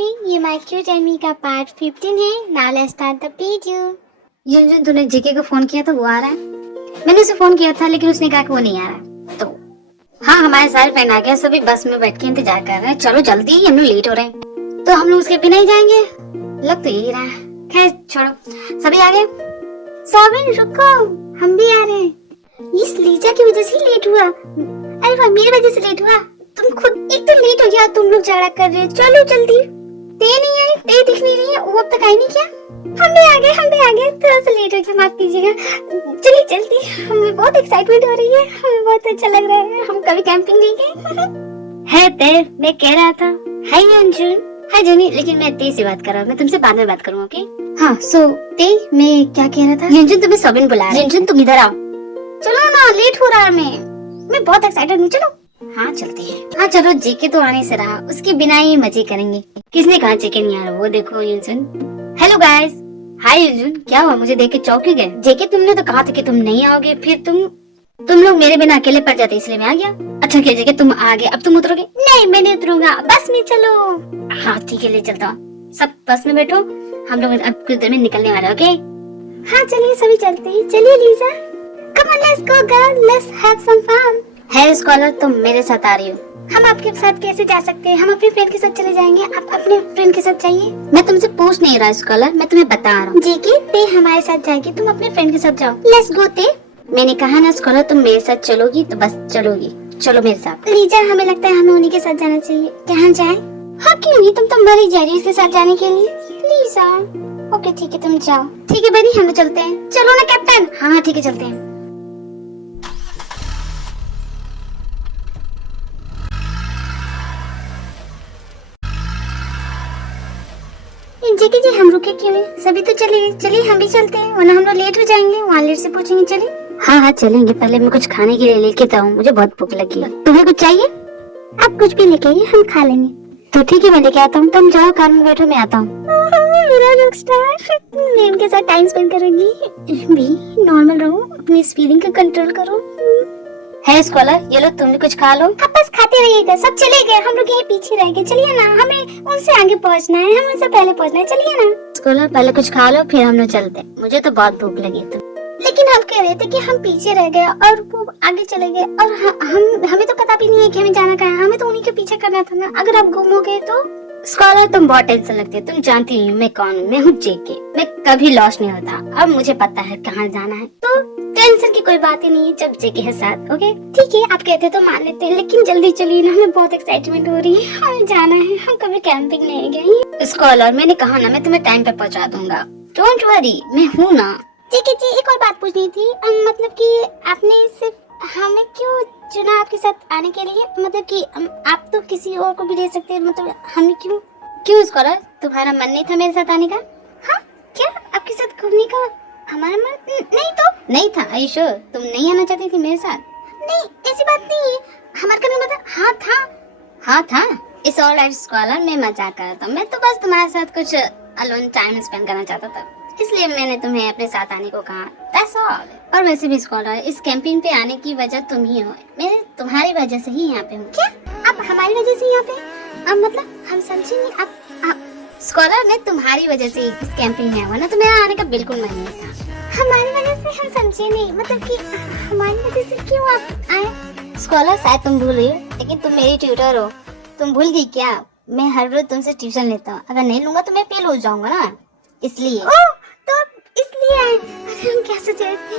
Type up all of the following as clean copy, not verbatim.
ये my cute Amy का part 15 है। Now let's start the video. ये तूने जेके को फोन किया था, वो आ रहा है? मैंने उसे फोन किया था लेकिन उसने कहा कि वो नहीं आ रहा। तो हाँ, हमारे सारे फ्रेंड आ गए, सभी बस में बैठ के इंतजार कर रहे हैं। चलो जल्दी, हम लोग लेट हो रहे हैं। तो हम लोग उसके बिना ही जाएंगे, लग तो यही रहा है। खैर छोड़ो, सभी आ गए। साबिन रुको, हम भी आ रहे हैं। इस लीजा की वजह से ही लेट हुआ। अरे वाह, मेरी वजह से लेट हुआ। तुम खुद एक तो लेट हो गया, तुम लोग झगड़ा कर रहे हो। चलो जल्दी। ते नहीं आई, ते दिख नहीं रही है, वो अब तक आई नहीं क्या? हम भी आ गए, थोड़ा सा लेट हो गया, माफ कीजिएगा। चलिए जल्दी, हमें बहुत एक्साइटमेंट हो रही है, हमें बहुत अच्छा लग रहा है। हम कभी कैंपिंग नहीं गए। है ते, मैं कह रहा था। हाय अंजुन। हाय जूनी, लेकिन मैं ते से बात कर रहा हूँ, मैं तुमसे बाद में बात करूँगा, ओके? हाँ, सो ते, मैं क्या कह रहा था? अंजुन, तुम्हें सोबिन बुला रहा है। अंजुन, तुम इधर आओ। चलो ना, लेट हो रहा है। मैं बहुत एक्साइटेड हूँ। चलो। हाँ चलती है। हाँ चलो, जेके तो आने से रहा, उसके बिना ही मजे करेंगे। किसने कहा जेके नहीं आ रहा? वो देखो यूजुन। Hello guys. हाय यूजुन, क्या हुआ? मुझे देख के चौंक क्यों गए? जेके, तुमने तो कहा था कि तुम नहीं आओगे, फिर तुम लोग मेरे बिना अकेले पड़ जाते, इसलिए मैं आ गया। अच्छा क्या जेके, तुम आ गए, अब तुम उतरोगे? नहीं, मैं नहीं उतरूंगा, बस में चलो। हाँ ठीक है, ले चलता हूँ। सब बस में बैठो, हम लोग अब कुछ देर में निकलने वाले, ओके? हाँ चलिए, सभी चलते हैं। चलिए Lisa, come on, let's go girl, let's have some fun. Hey scholar, तुम मेरे साथ आ रही हो? हम आपके साथ कैसे जा सकते हैं? हम अपने फ्रेंड के साथ चले जाएंगे। आप अपने फ्रेंड के साथ जाइए। मैं तुमसे पूछ नहीं रहा स्कॉलर, मैं तुम्हें बता रहा हूँ। जेके, ते हमारे साथ जाएगी, तुम अपने फ्रेंड के साथ जाओ। लेट्स गो ते। मैंने कहा ना स्कॉलर, तुम मेरे साथ चलोगी तो बस चलोगी। चलो मेरे साथ। लीजा, हमें लगता है हमें उन्हीं के साथ जाना चाहिए। कहाँ जाए? हाँ क्यों नहीं, तुम तो मर ही जा रही हो इसके साथ जाने के लिए। लीजा, ओके ठीक है, तुम जाओ। ठीक है बनी, हम लोग चलते हैं। चलो ना कैप्टन। हाँ ठीक है, चलते हैं। जेके जी, हम रुके क्यों हैं? सभी तो चले गए। चलिए हम भी चलते हैं, वरना हम लोग लेट हो जाएंगे। वहाँ लेट से पूछेंगे। चलिए। हाँ हाँ चलेंगे, पहले मैं कुछ खाने के लिए लेके जाऊँ, मुझे बहुत भूख लगी है। तुम्हें कुछ चाहिए? आप कुछ भी लेके आइए, हम खा लेंगे। तो ठीक है, मैं लेके आता हूँ। तुम जाओ, कार में बैठो, मैं आता हूँ। मेरा रॉकस्टार, मैं उनके साथ टाइम स्पेंड करूंगी। भी नॉर्मल रहो, अपनी इस फीलिंग को कंट्रोल करो। है स्कॉलर, ये लो, तुम भी कुछ खा लो। आप बस खाते रहिएगा। सब चले गए, हम लोग यहीं पीछे रह गए। चलिए ना, हमें उनसे आगे पहुंचना है, हम उनसे पहले पहुंचना है। चलिए ना। स्कॉलर, पहले कुछ खा लो, फिर हम लोग चलते हैं। मुझे तो बहुत भूख लगी है। लेकिन हम कह रहे थे कि हम पीछे रह गए और वो आगे चले गए, और हमें तो पता भी नहीं है कि हमें जाना कहाँ है। हमें तो उन्हीं के पीछे करना था ना। अगर आप गुम हो गए तो? स्कॉलर, तुम बहुत टेंशन लगती है, तुम जानती ही हो मैं कौन हूँ। मैं हूँ जेके, मैं कभी लॉस नहीं होता। अब मुझे पता है कहाँ जाना है, तो टेंशन की कोई बात ही नहीं है जब जेके है साथ। ओके ठीक है, आप कहते तो मान लेते हैं, लेकिन जल्दी चलिए ना, हमें बहुत एक्साइटमेंट हो रही है। हमें जाना है, हम कभी कैंपिंग नहीं गए। स्कॉलर, मैंने कहा ना, मैं तुम्हें टाइम पे पहुँचा दूंगा। डोंट वरी, मैं हूँ ना। जेके जी, एक और बात पूछनी थी। मतलब कि आपने सिर्फ हमें क्यों चुना आपके साथ आने के लिए? मतलब कि आप तो किसी और को भी ले सकते हैं, मतलब हमें क्यों? स्कॉलर, तुम्हारा मन नहीं था मेरे साथ आने का? हाँ क्या, आपके साथ घूमने का हमारा मन नहीं तो नहीं था? आई श्योर, तुम नहीं आना चाहती थी मेरे साथ? नहीं, ऐसी बात नहीं है। हमारा कहने मतलब हाँ था। हाँ था। इट्स ऑलराइट स्कॉलर, मैं मजाक कर रहा था। मैं तो बस तुम्हारे साथ कुछ अलोन टाइम स्पेंड करना चाहता था, इसलिए मैंने तुम्हें अपने साथ आने को कहा। That's all। और वैसे भी स्कॉलर, इस कैंपिंग पे आने की वजह तुम ही हो। मैं तुम्हारी वजह से ही यहाँ पे हूँ। क्या आप हमारी वजह से यहाँ पे? मतलब हम समझे नहीं। आप स्कॉलर, मैं तुम्हारी वजह से इस कैंपिंग में, वरना तो मेरा आने का बिल्कुल मन नहीं था। हमारी वजह से? हम समझे नहीं, मतलब कि हमारी वजह से क्यों आप आए? स्कॉलर, शायद तुम भूल रही हो, लेकिन तुम मेरी ट्यूटर हो। तुम भूल गई क्या? मैं हर रोज तुमसे ट्यूशन लेता हूँ, अगर नहीं लूंगा तो मैं फेल हो जाऊंगा ना, इसलिए। ओह, तो आप इसलिए आए? हम क्या सोच रहे थे?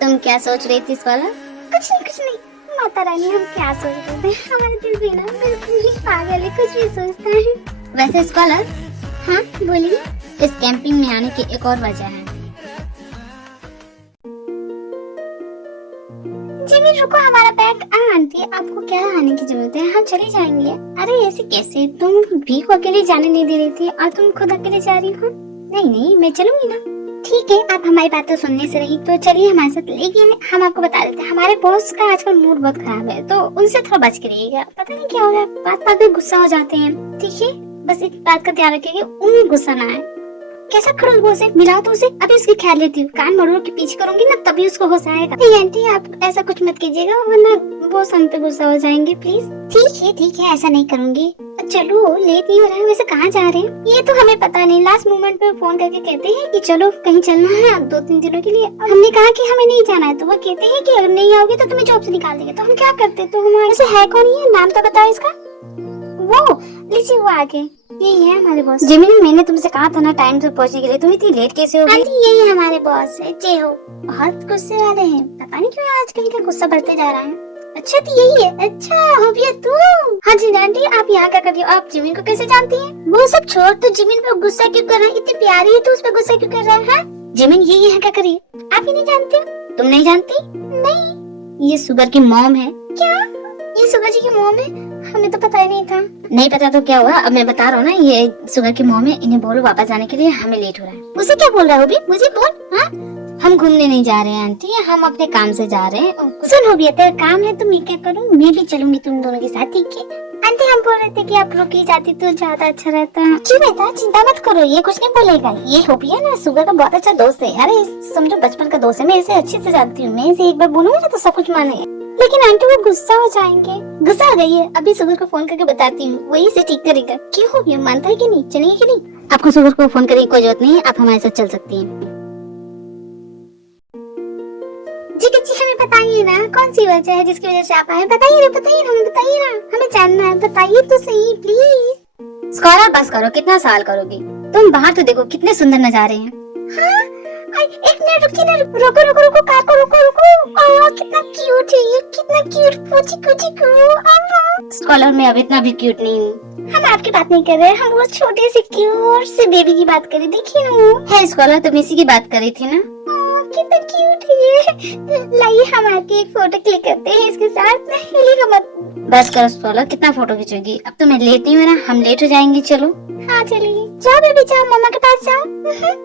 तुम क्या सोच रही थी स्कॉलर? कुछ नहीं माता रानी, हम क्या सोच रहे थे? हमारा दिल भी ना बिल्कुल ही पागल है, कुछ भी सोचता है। वैसे स्कॉलर, हाँ बोलिए। इस कैंपिंग में आने की एक और वजह है। जिमी रुको, हमारा बैग। आंटी, आपको क्या आने की जरूरत है, हम चले जाएंगे। अरे ऐसे कैसे? तुम भी को अकेले जाने नहीं दे रही थी और तुम खुद अकेले जा रही हो। नहीं, मैं चलूंगी ना। ठीक है, आप हमारी बातें सुनने से रही तो चलिए हमारे साथ। लेकिन हम आपको बता देते हैं, हमारे बॉस का आजकल मूड बहुत खराब है, तो उनसे थोड़ा बच के रहिएगा। पता नहीं क्या हो गया, बात में गुस्सा हो जाते हैं। ठीक है, बस इस बात का ध्यान रखिए कि उन्हें गुस्सा ना आए। कैसा खड़ूस है, मिला तो उसे। अभी उसकी ख्याल लेती हूँ, कान मरोड़ के पीछे करूंगी ना तभी उसको होश आएगा। नहीं आंटी आप ऐसा कुछ मत कीजिएगा वरना वो हम पे गुस्सा हो जाएंगे प्लीज। ठीक है ऐसा नहीं करूंगी। चलो लेट नहीं हो रहा है, वैसे कहाँ जा रहे हैं ये तो हमें पता नहीं। लास्ट मोमेंट पे फोन करके कहते हैं कि चलो कहीं चलना है 2-3 दिनों के लिए। हमने कहा कि हमें नहीं जाना है तो वो कहते हैं कि अगर नहीं आओगे तो तुम्हें जॉब से निकाल देंगे। तो हम क्या करते, तो हमारे वैसे है कौन ये, नाम तो बताओ इसका। वो लीजिए वो आगे, यही है हमारे बॉस। जिमिनी मैंने तुमसे कहा था ना टाइम से पहुंचने के लिए, तुम इतनी लेट कैसे हो गई? आंटी यही हमारे बॉस है, जय हो। बहुत गुस्से वाले हैं, पता नहीं क्यों आजकल का गुस्सा बढ़ते जा रहा है। अच्छा तो यही है, अच्छा हो गया तू। हाँ जी आंटी आप यहाँ क्या कर रही हो? आप जिमिन को कैसे जानती हैं? वो सब छोड़, तो जिमिन पे गुस्सा क्यों कर रहा है? इतनी प्यारी है तो उस पे गुस्सा क्यों कर रहा है? जिमिन ये यहाँ क्या कर रही है? आप ही नहीं जानते हो? तुम नहीं जानती? नहीं, ये सुगर की मॉम है। क्या ये सुगर जी की मॉम है? हमें तो पता ही नहीं था। नहीं पता तो क्या हुआ, अब मैं बता रहा हूँ ना, ये सुगर की मॉम है। इन्हें बोलो वापस जाने के लिए, हमें लेट हो रहा है। उसे क्या बोल रहा है? मुझे बोल। हाँ हम घूमने नहीं जा रहे हैं आंटी, हम अपने काम से जा रहे हैं। सुन हो गया तेरा काम है तो मैं क्या करूँ, मैं भी चलूंगी तुम दोनों के साथ, ठीक है? आंटी हम बोल रहे थे कि आप रुक ही जाती तो ज्यादा अच्छा रहता। क्यों बेटा चिंता मत करो, ये कुछ नहीं बोलेगा। ये हो है ना सुगर का बहुत अच्छा दोस्त है। अरे समझो बचपन का दोस्त है, मैं इसे अच्छे से जानती हूँ। मैं इसे एक बार बोलूंगी तो सब कुछ माने। लेकिन आंटी वो गुस्सा हो जाएंगे। गुस्सा आ गई है, अभी सुगर को फोन करके बताती हूँ, वही से ठीक करेगा। क्यों हो गया, मानता है कि नहीं? चलेगी कि नहीं? आपको सुगर को फोन करने की कोई जरूरत नहीं है, आप हमारे साथ चल सकती हैं। जी कच्ची हमें बताइए ना कौन सी वजह है जिसकी वजह से आप आए? बताइए ना, हमें जानना है, बताइए तो सही प्लीज। स्कॉलर बस करो, कितना साल करोगी? तुम बाहर तो देखो कितने सुंदर नजारे हैं। हाँ? एक मिनट रुकिए ना, रुको कार को रुको। कितना क्यूट है ये, कितना क्यूट पूछी स्कॉलर मैं अब इतना भी क्यूट नहीं हूँ। हम आपकी बात नहीं कर रहे, हम वो छोटे से क्यूट से बेबी की बात कर रहे। देखिए ना है स्कॉलर, तुम इसी की बात कर रही थी ना? कितना क्यूट है ये। लाइए हम आपकी एक फोटो क्लिक करते हैं इसके साथ। हिलेगा मत। बस करो स्कॉलर, कितना फोटो खींचोगी? अब तो मैं लेट नहीं हो रहा, हम लेट हो जाएंगे। चलो। हाँ चलिए, जाओ बेबी जाओ, मम्मा के पास जाओ।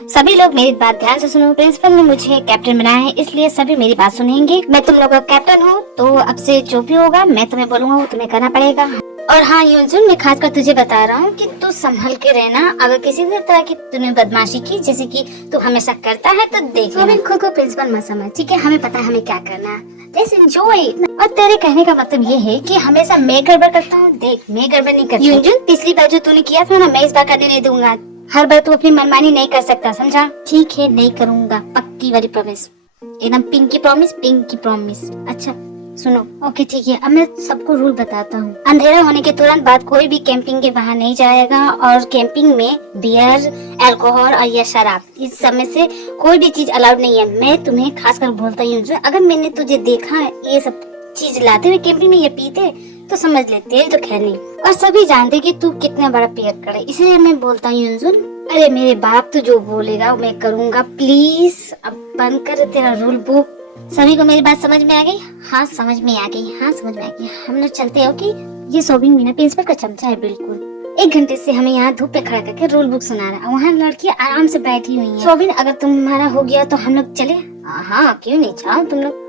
सभी लोग मेरी बात ध्यान से सुनो। प्रिंसिपल ने मुझे कैप्टन बनाया है, इसलिए सभी मेरी बात सुनेंगे। मैं तुम लोगों का कैप्टन हूँ, तो अब से जो भी होगा मैं तुम्हें बोलूंगा वो तुम्हें करना पड़ेगा। और हाँ यूजुन, मैं खासकर तुझे बता रहा हूँ कि तू संभल के रहना। अगर किसी भी तरह की तूने बदमाशी की, जैसे कि तू हमेशा करता है, तो देख लेना। खुद को प्रिंसिपल मत समझ, ठीक है? हमें पता है हमें क्या करना है। Just enjoy। और तेरे कहने का मतलब ये है कि हमेशा मैं गड़बड़ करता हूँ? देख मैं गड़बड़ नहीं करती। यूजुन पिछली बार जो तूने किया था ना, मैं इस बार करने नहीं दूंगा। हर बार तू अपनी मनमानी नहीं कर सकता, समझा? ठीक है नहीं करूँगा, पक्की वाली प्रॉमिस, एकदम पिंकी प्रॉमिस। अच्छा सुनो, ओके ठीक है। अब मैं सबको रूल बताता हूँ। अंधेरा होने के तुरंत बाद कोई भी कैंपिंग के बाहर नहीं जाएगा, और कैंपिंग में बियर, अल्कोहल और या शराब, इस समय से कोई भी चीज अलाउड नहीं है। मैं तुम्हें खासकर बोलता हूँ, अगर मैंने तुझे देखा ये सब चीज लाते हुए कैंपिंग में ये पीते, तो समझ ले तेल तो खैर नहीं। और सभी जानते कि तू कितना बड़ा पियर करे, इसलिए मैं बोलता हूँ यूजुन। अरे मेरे बाप, तू जो बोलेगा मैं करूँगा, प्लीज अब बंद कर तेरा रूल बुक। सभी को मेरी बात समझ में आ गई? हाँ समझ में आ गई। हम लोग चलते हो कि ये सोबिंग मीना प्रिंसिपल का चमचा है बिल्कुल। 1 घंटे से हमें यहाँ धूप पे खड़ा करके रूल बुक सुना रहा है, वहाँ लड़की आराम से बैठी हुई है। सोबिन अगर तुम्हारा हो गया तो हम लोग चले? हाँ क्यों नहीं, चाहो तुम लोग।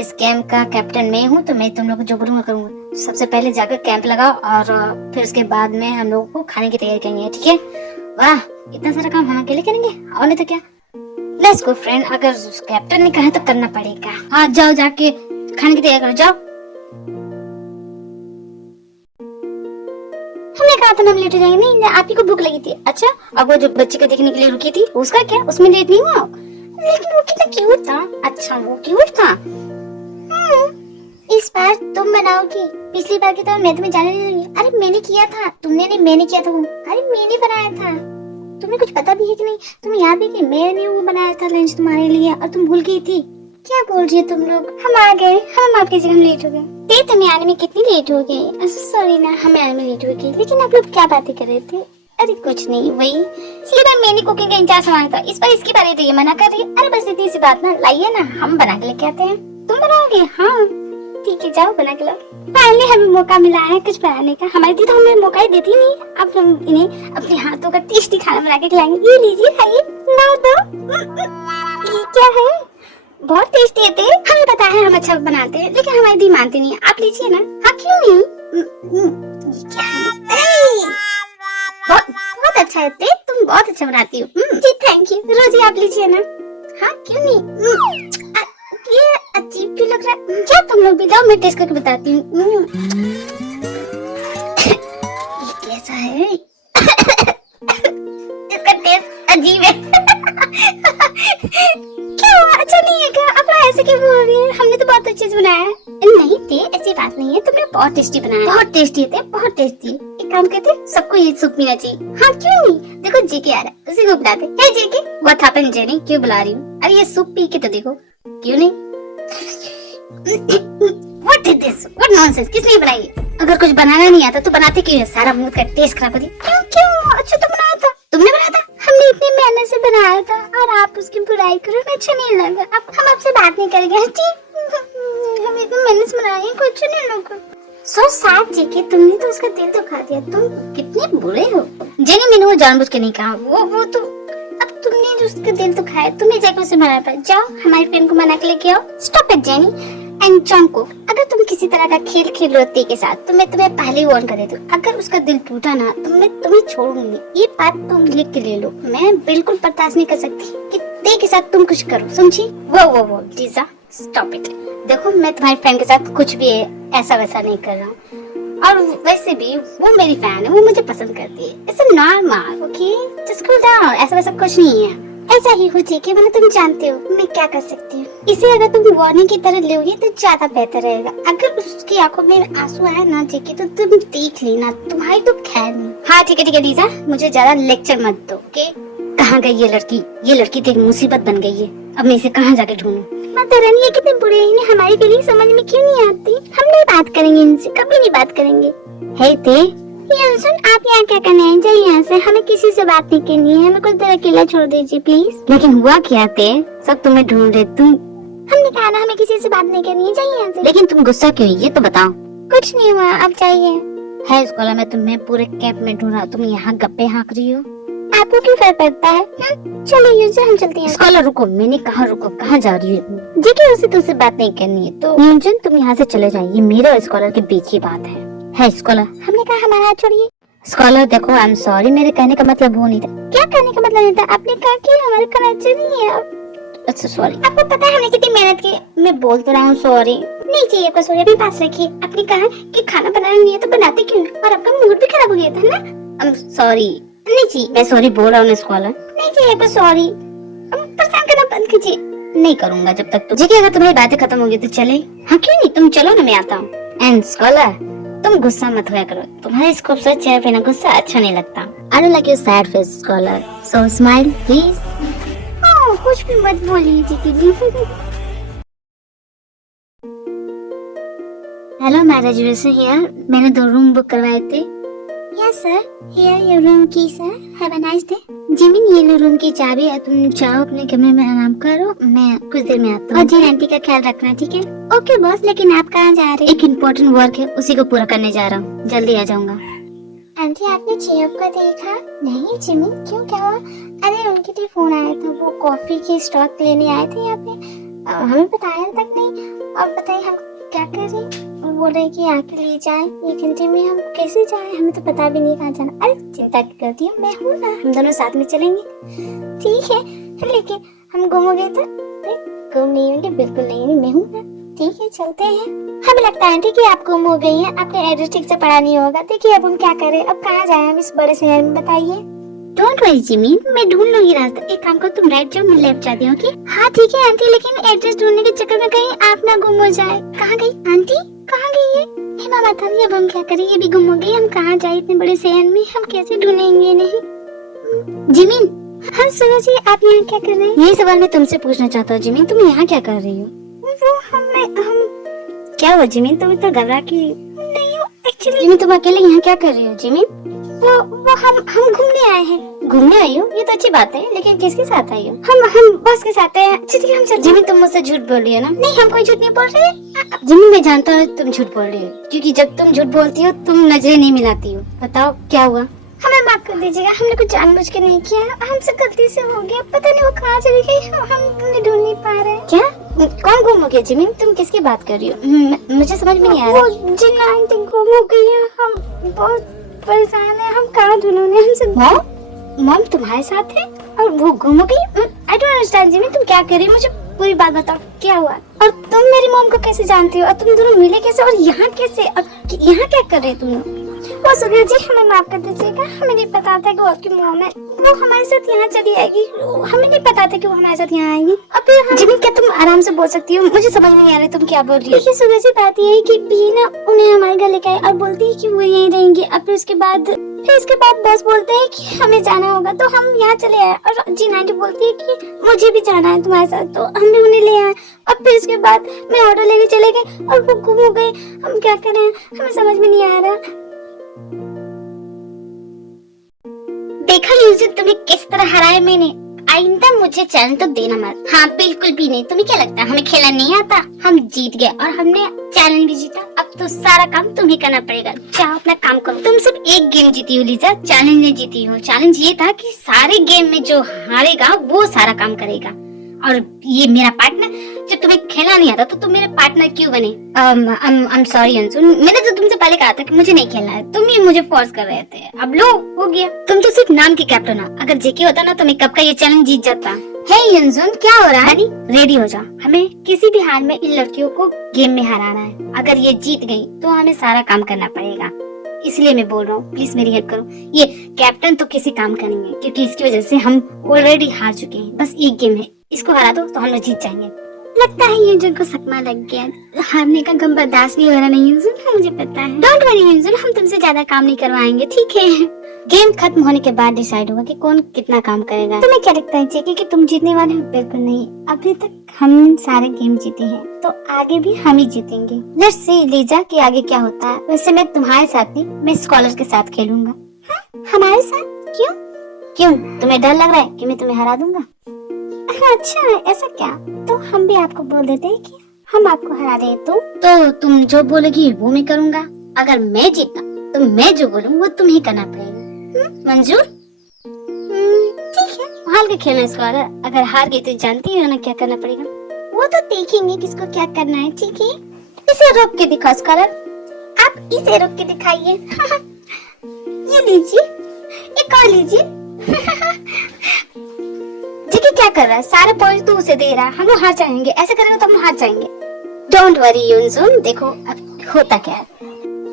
इस कैंप का कैप्टन मैं हूँ, तो मैं तुम लोग को जो बोलूंगा करूंगा। सबसे पहले जाकर कैंप लगाओ, और फिर उसके बाद में हम लोग को खाने की तैयारी करेंगे, ठीक है? वाह इतना सारा काम हम अकेले करेंगे, और नहीं तो क्या। लेट्स गो फ्रेंड, अगर कैप्टन ने कहा तो करना पड़ेगा। हाँ जाओ, जाके खाने की तैयारी करो, जाओ। हमने कहा था हम लेट हो जाएंगे। नहीं आप ही को भूख लगी थी। अच्छा अब वो जो बच्चे को देखने के लिए रुकी थी, उसका क्या? उसमें लेट नहीं हुआ, लेकिन वो कितना क्यूट था। अच्छा वो क्यूट था। इस बार तुम बनाओगी, पिछली बार की तरह मैं तुम्हें जाने नहीं दूंगी। अरे मैंने किया था, तुमने नहीं, मैंने किया था वो। अरे मैंने बनाया था, तुम्हें कुछ पता भी है कि नहीं? तुम्हें याद है कि मैंने वो बनाया था लंच तुम्हारे लिए, और तुम भूल गई थी। क्या बोल रही है तुम लोग? हम आ गए, हमें माफ कीजिए, हम लेट हो गए। तुम्हें आने में कितनी लेट हो गई? सॉरी ना, हमें आने में लेट हो गई। लेकिन आप लोग क्या बातें कर रहे थे? अरे कुछ नहीं, वही सीधा मैंने कुकिंग का इंचार्ज संभाला था, इस बार इसकी बारी तो ये मना कर रही है। अरे बस इतनी सी बात ना, लाइए ना, हम बना के लेके आते हैं। तुम बनाओगे? हाँ ठीक है, जाओ बना के लाओ। फाइनली हमें मौका मिला है कुछ बनाने का। हमारी दी तो हमें मौका ही देती नहीं। अब हम इन्हें अपने हाथों का टेस्टी खाना बना के खिलाएंगे। ये लीजिए खाइए, लाओ दो। ये क्या है? बहुत टेस्टी है। हमें पता है हम अच्छा बनाते हैं, लेकिन हमारी दी मानती नहीं है। आप लीजिए ना। हाँ क्यों नहीं? ये क्या है? अच्छा बनाती हूँ। जी थैंक यू, रोज ही आप लीजिए ना। हाँ क्यों नहीं। ये अजीब क्यों लग रहा है? क्या तुम लोग भी लाओ, मैं टेस्ट करके बताती हूँ। ये कैसा है? इसका टेस्ट अजीब है। क्या हुआ, अच्छा नहीं है क्या? आप लोग ऐसे क्यों बोल रही हैं? हमने तो बहुत अच्छे से बनाया है। नहीं ते, ऐसी बात नहीं है, तुमने बहुत टेस्टी बनाया है। बहुत टेस्टी थे, बहुत टेस्टी। एक काम करते, सबको ये सूप पीना चाहिए। हाँ क्यों नहीं। देखो जेके आ रहा है, उसी को बुलाते। हे जेके। व्हाट हैपेंड जेनी, क्यों बुला रही हूँ? अरे ये सूप पी के तो देखो। क्यों नहीं? What is this, what nonsense, किसने बनाई है? अगर कुछ बनाना नहीं आता तो बनाते क्यों है? सारा मूड का टेस्ट खराब कर दिया। क्यों क्यों, अच्छा तो बनाया था। तुमने बनाया था? हमने इतनी मेहनत से बनाया था और आप उसकी बुराई करो, हमें अच्छा नहीं लगा। अब हम आपसे बात नहीं करेंगे जी। हम इतनी मेहनत से बनाए हैं, कुछ नहीं लगा। सो सैड जेके, तुमने तो उसका दिल दुखा दिया। तुम कितने बुरे हो जेनी, मैंने वो जानबूझ के नहीं कहा। वो तो अब तुमने जो उसका दिल दुखाया, तुमने जेके से मना पाया। जाओ हमारी फ्रेंड को मना के लेके आओ। Stop it jenny and Junko. अगर तुम किसी तरह का खेल खेल रहे हो के साथ तो मैं तुम्हें पहले ही वार्न कर देती हूँ। अगर उसका दिल टूटा ना तो मैं तुम्हें छोड़ूंगी। ये बात तुम लिख के ले लो। मैं बिल्कुल बर्दाश्त नहीं कर सकती कि ते के साथ तुम कुछ करो, समझी? वो लीजा, स्टॉप इट। देखो मैं तुम्हारी फ्रेंड के साथ कुछ भी ऐसा वैसा नहीं कर रहा हूँ, और वैसे भी वो मेरी फैन है, वो मुझे पसंद करती है। It's normal, okay, just cool down. ऐसा वैसा कुछ नहीं है। ऐसा ही हो जेके, मतलब तुम जानते हो मैं क्या कर सकती हूँ। इसे अगर तुम वार्निंग की तरह लोगे तो ज्यादा बेहतर रहेगा। अगर उसकी आंखों में आंसू आए ना जेके तो तुम देख लेना, तुम्हारी तो खैर नहीं। हाँ ठीक है लीजा, मुझे ज्यादा लेक्चर मत दो, ओके? कहाँ गई ये लड़की? ये लड़की तो एक मुसीबत बन गई है। अब मैं इसे कहाँ जाके ढूंढूं? माता रानी, ये कितने बुरे हैं, इन्हें हमारी फीलिंग समझ में क्यों नहीं आती? हम नहीं बात करेंगे इनसे, कभी नहीं बात करेंगे। हे ते, ये सुन, आप यहाँ क्या करने आए? जाइए यहाँ से, हमें किसी से बात नहीं करनी है। हमें कुछ देर अकेला छोड़ दीजिए प्लीज। लेकिन हुआ क्या ते? सब तुम्हें ढूंढ रहे। तुम, हमने कहा ना हमें किसी से बात नहीं करनी है, जाइए यहाँ से। लेकिन तुम गुस्सा क्यों? ये तो बताओ। कुछ नहीं हुआ, आप जाइए। है स्कॉलर, मैं तुम्हें पूरे कैंप में ढूंढा, तुम यहाँ गप्पे हाँक रही हो। आपको क्यों फर्क पड़ता है? चलो यूजर, हम चलते हैं। स्कॉलर रुको, मैंने कहा रुको, कहाँ जा रही हो? जेके, उसे तुझसे बात नहीं करनी है तो यूजन तुम यहाँ से चले जाइए, मेरे और स्कॉलर के बीच की बात है स्कॉलर। हमने कहा हमारा हाथ छोड़िए। स्कॉलर देखो, आई एम सॉरी, मेरे कहने का मतलब वो नहीं था। क्या कहने का मतलब नहीं था? आपने कहा कि हमारे कनेक्शन नहीं है। अच्छा सॉरी। आपको पता है हमने कितनी मेहनत की। मैं बोल तो रहा हूँ सॉरी। नहीं चाहिए आपको सॉरी, अपने पास रखिए। आपने कहा कि खाना बनाना नहीं है तो बनाते क्यों? और आपका मूड भी खराब हो गया था ना। I am sorry. नहीं चाहिए, मैं सॉरी बोल रहा हूँ स्कॉलर। नहीं चाहिए आपको सॉरी। परेशान करना बंद कीजिए। नहीं करूँगा जब तक जी, अगर तुम्हारी बातें खत्म हो गई तो चले। हाँ क्यों नहीं, तुम चलो ना, मैं आता हूँ। एंड स्कॉलर तुम गुस्सा मत हुआ करो, तुम्हारे इस खूबसूरत चेहरे पे ना गुस्सा अच्छा नहीं लगता। I don't like your sad face scholar, so smile please. कुछ भी मत बोलिए जी। हेलो, मैं रेजर्वेशन हियर। मैंने 2 रूम बुक करवाए थे। Yes sir, here your room key sir. Have a nice day. Jimin, ये लो रूम की चाबी है, तुम जाओ अपने कमरे में आराम करो, मैं कुछ देर में आता हूँ। और जी आंटी का ख्याल रखना, ठीक है? ओके बॉस, लेकिन आप कहाँ जा रहे हैं? एक इम्पोर्टेंट वर्क है, उसी को पूरा करने जा रहा हूँ, जल्दी आ जाऊंगा। आंटी, आपने चेयप को देखा? नहीं जिमिन, क्यों, क्या हुआ? अरे उनके लिए फोन आया था, वो कॉफी की स्टॉक लेने आए थे यहाँ पे। हमें बताया तक नहीं। और बताइए हम क्या करें? वो बोल रहे कि आके ले जाए। 1 घंटे में हम कैसे जाए? हमें तो पता भी नहीं कहाँ जाना। अरे चिंता क्यों करती हूँ, मैं हूँ ना, हम दोनों साथ में चलेंगे। ठीक है, लेकिन हम गुम हो गए तो? गुम नहीं होंगे, बिल्कुल नहीं होंगे, मैं हूँ ना। ठीक है, चलते हैं। हमें लगता है आंटी कि आप गुम हो गई हैं, आपने एड्रेस ठीक से पढ़ा नहीं होगा। देखिए अब हम क्या करें, अब कहाँ जाए हम इस बड़े शहर में, बताइए। डोंट वरी जिमी, मैं ढूंढ लूंगी रास्ता। एक काम करो, तुम राइट जाओ, मैं लेफ्ट जाती हूँ। हाँ ठीक है आंटी, लेकिन एड्रेस ढूंढने के चक्कर में कहीं आप ना गुम हो जाए। कहाँ गई आंटी, कहाँ गई है? हे मामा था, अब हम क्या करें, ये भी गुम हो गई। हम कहाँ जाए इतने बड़े शहर में, हम कैसे ढूंढेंगे? नहीं जिमिन। हाँ सुनो जी, आप यहाँ क्या कर रहे हैं? यही सवाल मैं तुमसे पूछना चाहता हूँ जिमिन, तुम यहाँ क्या कर रही हो? वो हम क्या हुआ जिमिन, तुम इतना घबरा के? नहीं हो एक्चुअली। जिमिन तुम अकेले यहाँ क्या कर रही हो जिमिन? वो हम घूमने आए हैं। घूमने आई हो? ये तो अच्छी बात है, लेकिन किसके साथ आई हो? हम बॉस के साथ हैं। ठीक है हम चलते। जिमिन तुम मुझसे झूठ बोल रही हो ना? नहीं, हम कोई झूठ नहीं बोल रहे। जिमिन मैं जानता हूँ तुम झूठ बोल रही हो, क्योंकि जब तुम झूठ बोलती हो तुम नजरें नहीं मिलाती हो। बताओ क्या हुआ? हमें माफ कर दीजिएगा, हमने कुछ जानबूझ के नहीं किया, हमसे गलती से हो गया। पता नहीं वो कहाँ चली गई, हम उन्हें ढूंढ नहीं पा रहे। क्या? कौन गुम हो गया जिमिन? तुम किसकी बात कर रही हो? मुझे समझ में नहीं आ रहा। वो जिन्ना आंटी गुम हो गई है, हम बहुत परेशान है, हम कहाँ ढूंढूंगे? हमसे मॉम तुम्हारे साथ है और वो गुम हो गई? आई डोंट अंडरस्टैंड जिमी, तुम क्या कह रही हो? मुझे पूरी बात बताओ, क्या हुआ? और तुम मेरी मॉम को कैसे जानती हो? और तुम दोनों मिले कैसे? और यहाँ कैसे? और यहाँ क्या कर रहे हो तुम लोग? वो सुनिए जी, हमें माफ कर दीजिएगा, हमें नहीं पता था कि वो आपकी मॉम है। वो हमारे साथ यहाँ चली आएगी, हमें नहीं पता था कि वो हमारे साथ यहाँ आएगी। और फिर हम जिमी, क्या तुम आराम से बोल सकती हो? मुझे समझ नहीं आ रहा तुम क्या बोल रही हो। देखिए सुबह से बात ये है कि बी ना उन्हें हमारे घर लेके आए और बोलती है कि वो यहीं रहेंगी। और फिर उसके बाद बॉस बोलते हैं कि हमें जाना होगा, तो हम यहाँ चले आए। और जी नाइटी बोलती है कि मुझे भी जाना है तुम्हारे साथ, तो हम भी उन्हें ले आए। और फिर उसके बाद मैं ऑटो लेके चले गए और वो गुम हो गए। हम क्या करें, हमें समझ में नहीं आ रहा। देखा यूजुन, तुम्हें किस तरह हराया मैंने। आइंदा मुझे चैलेंज तो देना मत। हाँ बिल्कुल भी नहीं। तुम्हें क्या लगता है हमें खेलना नहीं आता? हम जीत गए और हमने चैलेंज भी जीता। अब तो सारा काम तुम्हें करना पड़ेगा। जाओ अपना काम करो। तुम सिर्फ एक गेम जीती हो लीजा, चैलेंज नहीं जीती हो। चैलेंज ये था कि सारे गेम में जो हारेगा वो सारा काम करेगा। और ये मेरा पार्टनर, जब तुम्हें खेलना नहीं आता तो तुम मेरे पार्टनर क्यों बने? I'm sorry अंशुल, मैंने तो तुमसे पहले कहा था कि मुझे नहीं खेलना है। तुम ही मुझे फोर्स कर रहे थे। अब लो, हो गया। तुम तो सिर्फ नाम की कैप्टन हो। अगर जेके होता ना तो मैं कब का ये चैलेंज जीत जाता। हे यंजुन, क्या हो रहा है? रेडी हो जाओ, हमें किसी भी हाल में इन लड़कियों को गेम में हराना है। अगर ये जीत गई तो हमें सारा काम करना पड़ेगा। इसलिए मैं बोल रहा हूँ, प्लीज मेरी हेल्प करो। ये कैप्टन तो किसी काम का नहीं है, क्योंकि इसकी वजह से हम ऑलरेडी हार चुके हैं। बस एक गेम है, इसको हरा दो तो हम लोग जीत जाएंगे। लगता है यूजुन को सपना लग गया। हारने का गम बर्दाश्त नहीं हो रहा। नहीं यूजुन, मुझे पता है। डोंट वरी यूजुन, हम तुमसे ज्यादा काम नहीं करवाएंगे, ठीक है? गेम खत्म होने के बाद डिसाइड होगा कि कौन कितना काम करेगा। तुम्हें क्या लगता है जेके कि तुम जीतने वाले हो? बिल्कुल नहीं। अभी तक हम सारे गेम जीते हैं, तो आगे भी हम ही जीतेंगे। लेट्स सी लीजा कि आगे क्या होता है। वैसे मैं तुम्हारे साथ नहीं, मैं स्कॉलर के साथ खेलूंगा। हमारे साथ? क्यों तुम्हें डर लग रहा है कि मैं तुम्हें हरा दूंगा? अच्छा ऐसा क्या? तो हम भी आपको बोल देते हैं कि हम आपको हरा दे। तो तुम जो बोलोगी वो मैं करूंगा। अगर मैं जीता तो मैं जो बोलूँ वो तुम्हें करना पड़ेगा। मंजूर? ठीक है, हार के खेलना इसको। अगर हार गई तो जानती है ना क्या करना पड़ेगा। वो तो देखेंगे किसको क्या करना है, ठीक है? इसे रोक के दिखाओ स्कॉलर। आप इसे रोक के दिखाइए। ये लीजिए, एक और लीजिए। जेके क्या कर रहा है? सारे पॉइंट तो उसे दे रहा है। हम लोग हार जाएंगे। ऐसे करेंगे तो हम हार जाएंगे। डोंट वरी यूनजुन, देखो अब होता क्या है।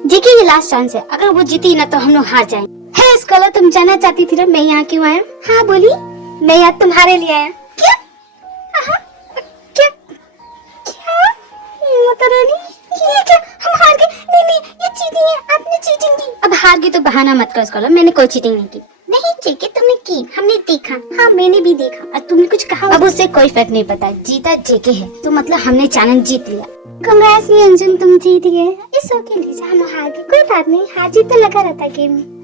जेके ये लास्ट चांस है। अगर वो जीती ना तो हम लोग हार जाएंगे। हे स्कॉलर, तुम जानना चाहती थी ना मैं यहाँ क्यों आया? हाँ बोली। मैं यहाँ तुम्हारे लिए आया। क्या? क्या? क्या? ये क्या? हम हार गए? नहीं, ये चीटिंग है। आपने चीटिंग की। अब हार गई तो बहाना मत करो स्कॉलर, मैंने कोई चीटिंग नहीं की। नहीं जेके, तुमने की, हमने देखा। हाँ मैंने भी देखा। और तुमने कुछ कहा? अब उससे कोई फर्क नहीं पड़ता। जीता जेके है तो मतलब हमने चैलेंज जीत लिया। कांग्रेस अंजुन, तुम जीत गए। इस ओके लीजा, हम हार गए, कोई बात नहीं। हार जीत तो लगा रहता है गेम में।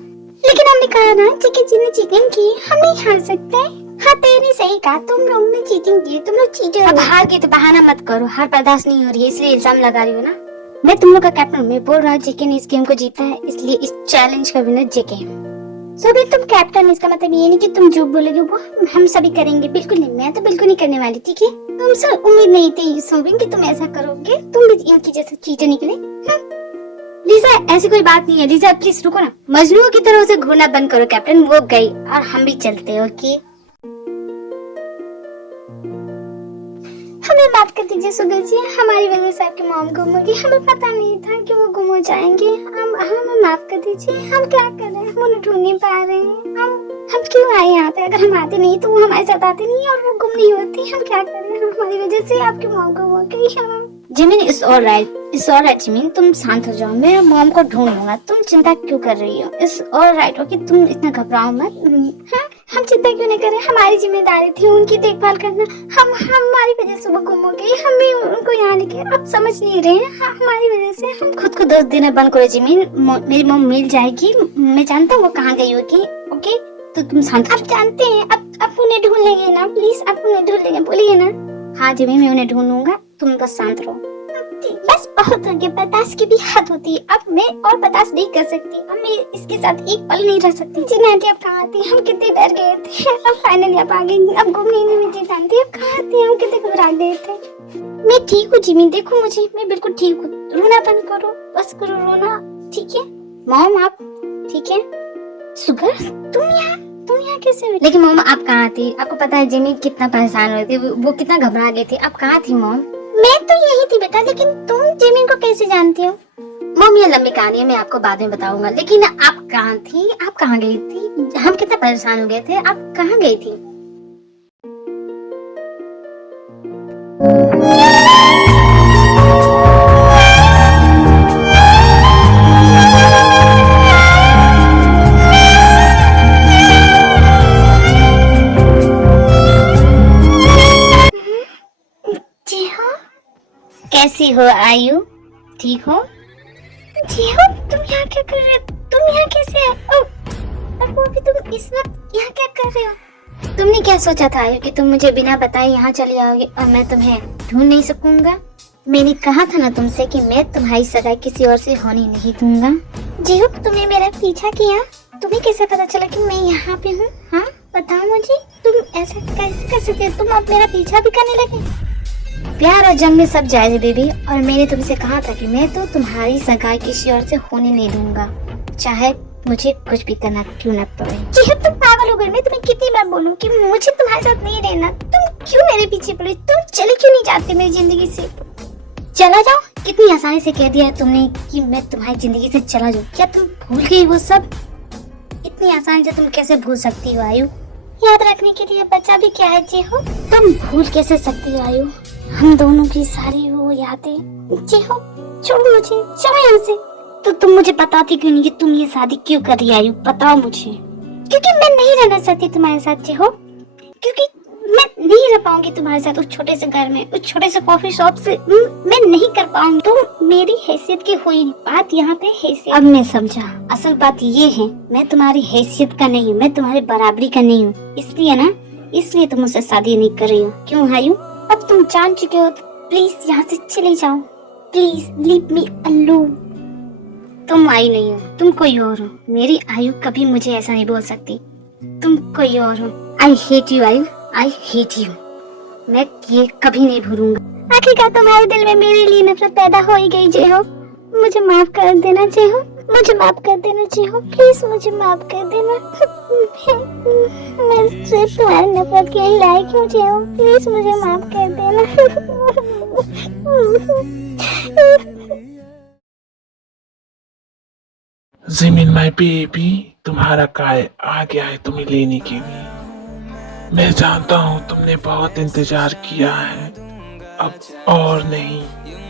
लेकिन हमने कहा ना जेके जी ने चीटिंग की, हम नहीं हार सकते। हाँ तेरी सही कहा, तुम लोग ने चीटिंग की, तुम लोग चीटर। अब हार गए तो बहाना मत करो। हार बर्दाश्त नहीं हो रही है इसलिए इल्जाम लगा रही हो ना। मैं तुम लोग का कैप्टन, मैं बोल रहा हूँ जेके ने इस गेम को जीता है, इसलिए इस चैलेंज का विनर जेके है। भी तुम कैप्टन, इसका मतलब ये नहीं कि तुम जो बोलोगे वो हम सभी करेंगे। बिल्कुल नहीं, मैं तो बिल्कुल नहीं करने वाली, ठीक है? तुमसे उम्मीद नहीं थी सोबिन कि तुम ऐसा करोगे। तुम भी इनकी जैसे चीटर निकले। लीजा ऐसी कोई बात नहीं है। लीजा प्लीज रुको ना। मजनू की तरह उसे घूरना बंद करो कैप्टन। वो गई और हम भी चलते। ओके, हमें माफ कर दीजिए सुगर जी, हमारी वजह से आपकी मॉम गुम हो गई। हमें पता नहीं था कि वो गुम हो जाएंगे। हमें माफ कर दीजिए। हम क्या कर रहे हैं, हम उन्हें ढूंढ नहीं पा रहे हैं। हम क्यों आए यहाँ पे? अगर हम आते नहीं तो वो हमारे साथ आते नहीं और वो गुम नहीं होती। हम क्या करें, हमारी वजह से आपकी मॉम गुम हो गई। जिमिन इट्स ऑलराइट जिमिन, तुम शांत हो जाओ। मैं मॉम को ढूंढ लूंगा। तुम चिंता क्यों कर रही हो? इट्स ऑलराइट ओके, तुम इतना घबराओ मत। हाँ, हम चिंता क्यों नहीं करें? हमारी जिम्मेदारी थी उनकी देखभाल करना। हमारी वजह से वो गुम हो गई। हम भी उनको यहाँ लेके, आप समझ नहीं रहे हैं। हमारी वजह से हम खुद को दोष देना बंद करो जिमिन। मेरी मॉम मिल जाएगी। मैं जानता हूँ वो कहाँ गई होगी। ओके, तो तुम शांत। आप जानते हैं, अब उन्हें ढूंढ लेंगे ना। प्लीज आप उन्हें ढूंढ लेंगे, बोलिए ना। हाँ जिमिन, मैं उन्हें ढूंढूंगा, तुम बस शांत रहो। बस बहुत हो गया, बर्दाश्त की भी हद होती है। अब मैं और बर्दाश्त नहीं कर सकती। अब मैं इसके साथ एक पल नहीं रह सकती। जी आंटी आप कहाँ थी? हम कितने डर गए थे। अब फाइनली आप आ गई। अब घूमने में जी आंटी आप कहाँ थी? हम कितने घबरा गए थे। मैं ठीक हूँ जिमी, देखो मुझे, मैं बिल्कुल ठीक हूँ। रोना बंद करो, बस करो रोना, ठीक है? मॉम आप ठीक है? सुगर तुम यहाँ? तुम यहाँ कैसे हुई? लेकिन मॉम आप कहाँ थी? आपको पता है जिमी कितना परेशान हो रही थी, वो कितना घबरा गई थी। आप कहाँ थी मॉम? मैं तो यही थी बेटा, लेकिन तुम जिमिन को कैसे जानती हो? मॉम ये लंबी कहानी है, मैं आपको बाद में बताऊंगा। लेकिन आप कहाँ थी? आप कहाँ गई थी? हम कितना परेशान हो गए थे, आप कहाँ गई थी? जी हाँ। कैसी हो आयु? ठीक हो? जी हाँ, तुम यहाँ क्या कर रहे हो? तुम यहाँ कैसे आए? और वो भी तुम इस वक्त यहाँ क्या कर रहे हो? तुमने क्या सोचा था आयु कि तुम मुझे बिना बताए यहाँ चली आओगी और मैं तुम्हें ढूंढ नहीं सकूंगा? मैंने कहा था ना तुमसे कि मैं तुम्हारी सगाई किसी और से होने नहीं दूंगा। जी हाँ, तुमने मेरा पीछा किया। तुम्हें कैसे पता चला कि मैं यहाँ पे हूँ? हाँ बताओ मुझे, तुम ऐसा कैसे कर सकते हो? तुम अब मेरा पीछा भी करने लगे? प्यार और जंग में सब जायज है बेबी, और मैंने तुमसे कहा था कि मैं तो तुम्हारी सगाई किसी और से होने नहीं दूंगा, चाहे मुझे कुछ भी करना क्यों न पड़े। जी हाँ, तुम पागल हो गए। मैं तुम्हें कितनी बार बोलूं कि मुझे तुम्हारे साथ नहीं रहना? तुम क्यों मेरे पीछे पड़े? तुम चले क्यों नहीं जाते मेरी जिंदगी से? चला जाओ? कितनी आसानी से कह दिया है तुमने कि मैं तुम्हारी जिंदगी से चला जाऊं। क्या तुम भूल गई वो सब? इतनी आसानी से तुम कैसे भूल सकती हो आयु? याद रखने के लिए बच्चा भी क्या है जी हो? तुम भूल कैसे सकती हो आयु हम दोनों की सारी वो यादें? जी हो, छोड़ो मुझे, जाओ यहाँ से। तो तुम मुझे बताती क्यों नहीं कि तुम ये शादी क्यों कर रही आयु? बताओ मुझे। क्योंकि मैं नहीं रहना चाहती तुम्हारे साथ जी हो, क्योंकि मैं नहीं रह पाऊंगी तुम्हारे साथ उस छोटे से घर में, उस छोटे से कॉफी शॉप से। मैं नहीं कर पाऊंगी। तुम मेरी हैसियत की हुई बात यहाँ पे हैसियत। अब मैं समझा, असल बात ये है मैं तुम्हारी हैसियत का नहीं हूँ, मैं तुम्हारी बराबरी का नहीं हूँ, इसलिए ना, इसलिए तुम मुझसे शादी नहीं कर रही हो। क्यों आयु? अब तुम जान चुके हो, प्लीज यहाँ से चले जाओ। Please leave me alone. तुम आई नहीं हो, तुम कोई और हो। मेरी आयु कभी मुझे ऐसा नहीं बोल सकती। तुम कोई और हो। आई हेट यू आयु, आई हेट यू। मैं ये कभी नहीं भूलूंगा। आखिरकार तुम्हारे दिल में मेरे लिए नफरत पैदा हो ही गई जे हो। मुझे माफ कर देना जे हो, मुझे माफ कर देना जे हो, प्लीज मुझे माफ कर देना। मैं सिर्फ तुम्हारी नफरत के ही लायक हूँ जे हो, प्लीज मुझे माफ कर देना। जिमिन माय बेबी, तुम्हारा काय आ गया है तुम्हें लेने के लिए। मैं जानता हूँ तुमने बहुत इंतजार किया है, अब और नहीं।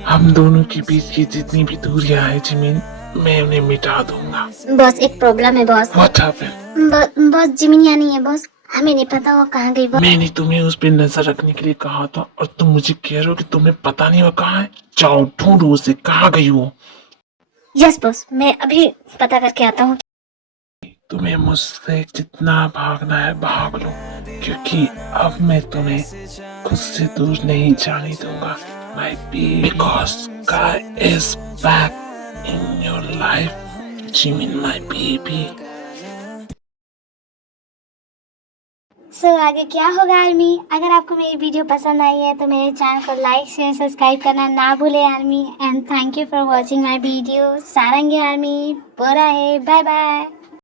हम दोनों के बीच की जितनी भी दूरियां हैं जिमिन, मैं उन्हें मिटा दूंगा। बॉस एक प्रॉब्लम है boss. What happened? Boss Jimin नहीं है बॉस, हमें नहीं पता वो कहाँ गई बॉस। मैंने तुम्हें उस पर नजर रखने के लिए कहा था और तुम मुझे कह रहे हो कि तुम्हें पता नहीं वो कहाँ है। जाओ ढूंढो उसे, कहाँ गई वो। यस बॉस, मैं अभी पता करके आता हूँ। तुम्हें मुझसे जितना भागना है भाग लो, क्योंकि अब मैं तुम्हें खुद से दूर नहीं जाने दूंगा। My baby, because Sky is back in your life, Jimin, my baby. सो आगे क्या होगा आर्मी? अगर आपको मेरी वीडियो पसंद आई है तो मेरे चैनल को लाइक शेयर सब्सक्राइब करना ना भूले army. And thank you for watching my video. Sarangi army बोरा है, बाय बाय।